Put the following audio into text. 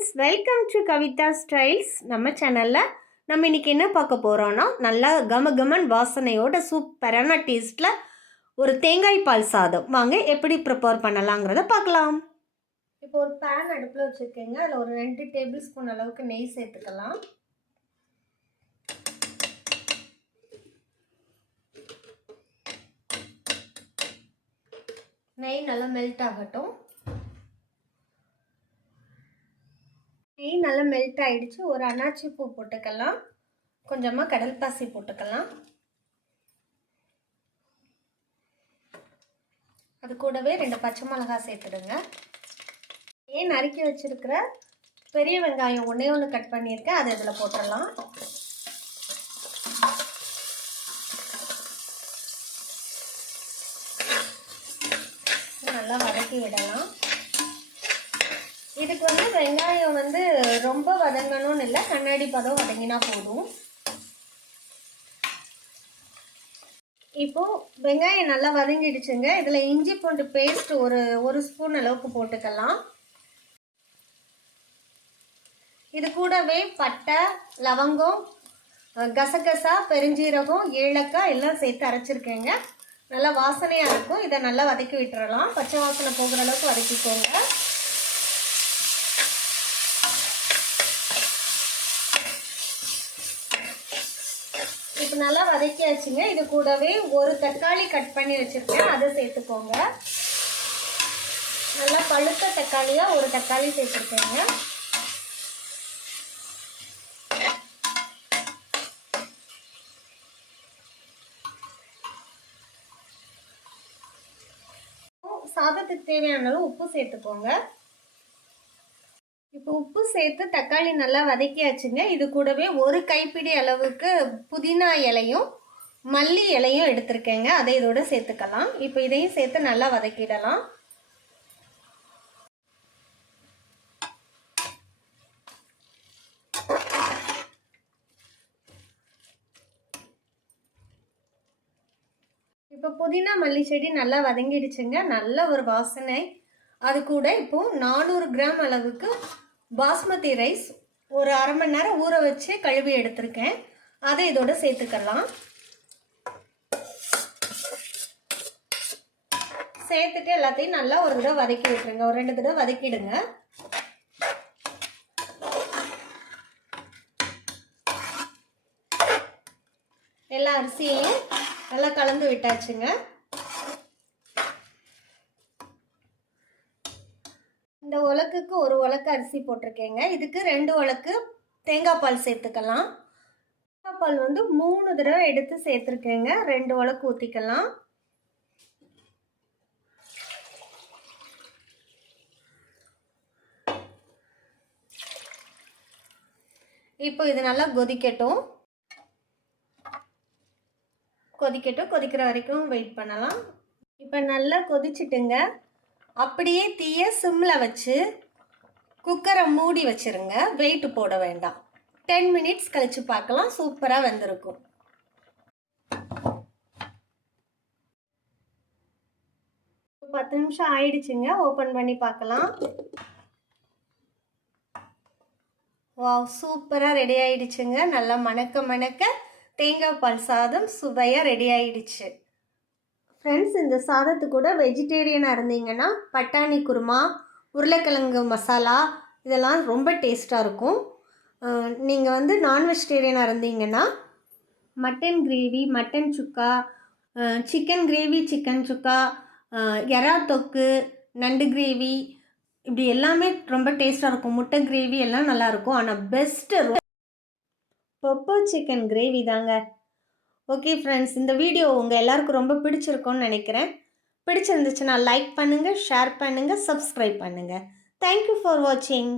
Friends, welcome to Kavitha styles. நம்ம சேனலில் நம்ம இன்றைக்கி என்ன பார்க்க போகிறோன்னா, நல்லா கமகமன் வாசனையோட சூப்பரான டேஸ்ட்டில் ஒரு தேங்காய் பால் சாதம். வாங்க எப்படி ப்ரிப்பேர் பண்ணலாங்கிறத பார்க்கலாம். இப்போ ஒரு பேன் அடுப்பில் வச்சுருக்கேங்க. அதில் ஒரு 2 டேபிள் ஸ்பூன் அளவுக்கு நெய் சேர்த்துக்கலாம். நெய் நல்லா மெல்ட் ஆகட்டும். நெய் நல்லா மெல்ட் ஆகிடுச்சு. ஒரு அன்னாச்சி பூ போட்டுக்கலாம், கொஞ்சமாக கடல் பாசி போட்டுக்கலாம். அது கூடவே 2 பச்சை மிளகாய் சேர்த்துடுங்க. நறுக்கி வச்சுருக்கிற பெரிய வெங்காயம் ஒன்று கட் பண்ணியிருக்கேன், அதை இதில் போட்டுடலாம். நல்லா வதக்கி விடலாம். இதுக்கு வெங்காயம் ரொம்ப வதங்கணும்னு இல்லை, கண்ணாடி பதம் வதங்கினா போதும். இப்போது வெங்காயம் நல்லா வதங்கிடுச்சுங்க. இதில் இஞ்சி பூண்டு பேஸ்ட் ஒரு ஸ்பூன் அளவுக்கு போட்டுக்கலாம். இது கூடவே பட்டை, லவங்கம், கசகசா, பெருஞ்சீரகம், ஏலக்காய் எல்லாம் சேர்த்து அரைச்சிருக்கேங்க. நல்லா வாசனையாக இருக்கும். இதை நல்லா வதக்கி விட்டுறலாம். பச்சை வாசனை போகிற அளவுக்கு வதக்கிக்கோங்க. இப்போ நல்லா வதக்கியாச்சுங்க. இது கூடவே ஒரு தக்காளி கட் பண்ணி வச்சுருக்கேன், அதை சேர்த்துக்கோங்க. நல்லா பழுத்த தக்காளியாக ஒரு தக்காளி சேர்த்துருக்கேங்க. சாதத்துக்கு தேவையான அளவு உப்பு சேர்த்துக்கோங்க. இப்போ உப்பு சேர்த்து தக்காளி நல்லா வதக்கியாச்சுங்க. இது கூடவே ஒரு கைப்பிடி அளவுக்கு புதினா இலையும் மல்லி இலையும் எடுத்திருக்கேங்க, அதை இதோட சேர்த்துக்கலாம். இப்போ இதையும் சேர்த்து நல்லா வதக்கிடலாம். இப்போ புதினா மல்லி செடி நல்லா வதங்கிடுச்சுங்க. நல்ல ஒரு வாசனை. அது கூட இப்போ 400 கிராம் அளவுக்கு பாஸ்மதி ரைஸ் ஒரு அரை மணி நேரம் ஊற வச்சு கழுவி எடுத்திருக்கேன், அதை இதோட சேர்த்துக்கலாம். சேர்த்துட்டு எல்லாத்தையும் நல்லா ஒரு தடவை வதக்கி விட்டுருங்க. ஒரு 2 தடவை வதக்கிடுங்க. எல்லா அரிசியையும் நல்லா கலந்து விட்டாச்சுங்க. இந்த உலக்குக்கு ஒரு உலக்கு அரிசி போட்டிருக்கேங்க. இதுக்கு 2 உலக்கு தேங்காய் பால் சேர்த்துக்கலாம். தேங்காய் பால் 3 தடவை எடுத்து சேர்த்துருக்கேங்க. 2 உலக்கு ஊற்றிக்கலாம். இப்போ இது நல்லா கொதிக்கட்டும். கொதிக்கிற வரைக்கும் வெயிட் பண்ணலாம். இப்போ நல்லா கொதிச்சுட்டுங்க. அப்படியே தீயை சிம்மில் வச்சு குக்கரை மூடி வச்சுருங்க. வெயிட் போட வேண்டாம். 10 மினிட்ஸ் கழித்து பார்க்கலாம். சூப்பராக வெந்திருக்கும். 10 நிமிஷம் ஆயிடுச்சுங்க. ஓப்பன் பண்ணி பார்க்கலாம். வாவ், சூப்பராக ரெடி ஆயிடுச்சுங்க. நல்லா மணக்க தேங்காய் பால் சாதம் சுவையாக ரெடி ஆயிடுச்சு. ஃப்ரெண்ட்ஸ், இந்த சாதத்து கூட வெஜிடேரியனாக இருந்தீங்கன்னா பட்டாணி குருமா, உருளைக்கிழங்கு மசாலா இதெல்லாம் ரொம்ப டேஸ்ட்டாக இருக்கும். நீங்கள் நான் வெஜிடேரியனாக இருந்தீங்கன்னா மட்டன் கிரேவி, மட்டன் சுக்கா, சிக்கன் கிரேவி, சிக்கன் சுக்கா, எறா தொக்கு, நண்டு கிரேவி, இப்படி எல்லாமே ரொம்ப டேஸ்ட்டாக இருக்கும். முட்டை கிரேவி எல்லாம் நல்லாயிருக்கும். ஆனால் பெஸ்ட்டு பெப்பர் சிக்கன் கிரேவி தாங்க. ஓகே ஃப்ரெண்ட்ஸ், இந்த வீடியோ உங்கள் எல்லாருக்கும் ரொம்ப பிடிச்சிருக்கும்னு நினைக்கிறேன். பிடிச்சிருந்துச்சுன்னா லைக் பண்ணுங்கள், ஷேர் பண்ணுங்கள், சப்ஸ்கிரைப் பண்ணுங்கள். தேங்க்யூ ஃபார் வாட்சிங்.